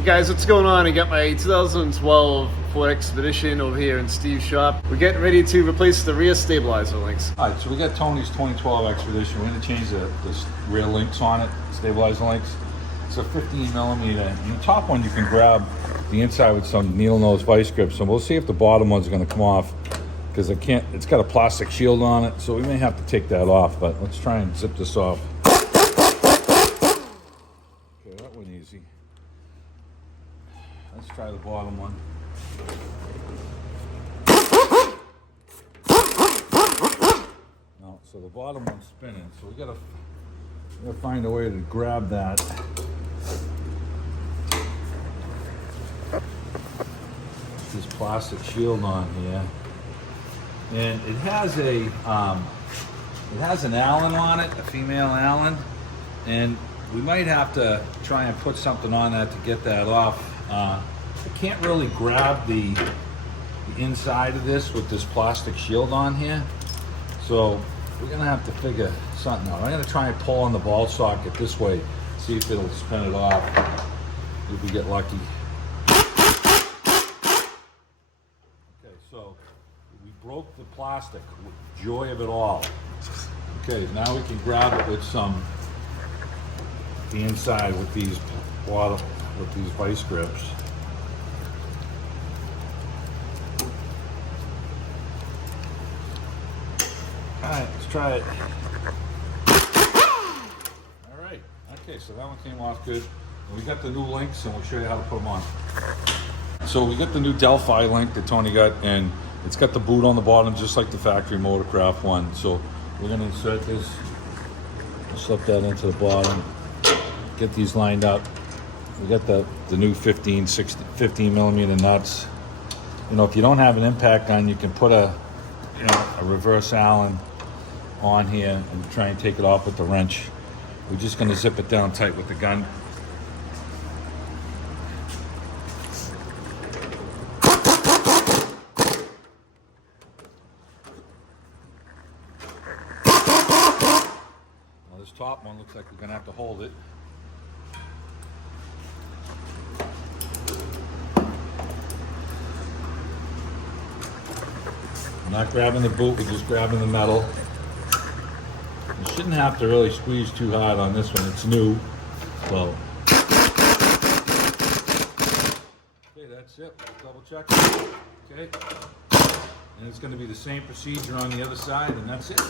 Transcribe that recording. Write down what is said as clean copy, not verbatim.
Hey guys, what's going on? I got my 2012 Ford Expedition over here in Steve's shop. We're getting ready to replace the rear stabilizer links. All right, so we got Tony's 2012 Expedition. We're going to change the rear links on it, stabilizer links. It's a 15 millimeter. And the top one you can grab the inside with some needle nose vice grips, and we'll see if the bottom one's going to come off because it's got a plastic shield on it, so we may have to take that off, but let's try and zip this off. Okay, that went easy. Let's try the bottom one. No, so the bottom one's spinning, so we gotta find a way to grab that. This plastic shield on here, and it has an Allen on it, a female Allen, and we might have to try and put something on that to get that off. I can't really grab the inside of this with this plastic shield on here, so we're gonna have to figure something out. I'm gonna try and pull on the ball socket this way, see if it'll spin it off, if we get lucky. Okay, so we broke the plastic, joy of it all. Okay, now we can grab it with the inside with these vice grips. All right, let's try it. All right, okay, so that one came off good. We got the new links, and we'll show you how to put them on. So we got the new Delphi link that Tony got, and it's got the boot on the bottom, just like the factory Motorcraft one. So we're gonna insert this, slip that into the bottom, get these lined up. We got the new 15 millimeter nuts. You know, if you don't have an impact gun, you can put a reverse Allen on here and try and take it off with the wrench. We're just going to zip it down tight with the gun. Now this top one looks like we're going to have to hold it. I'm not grabbing the boot, we're just grabbing the metal. You shouldn't have to really squeeze too hard on this one, it's new. So, okay, that's it. Double check. Okay. And it's going to be the same procedure on the other side, and that's it.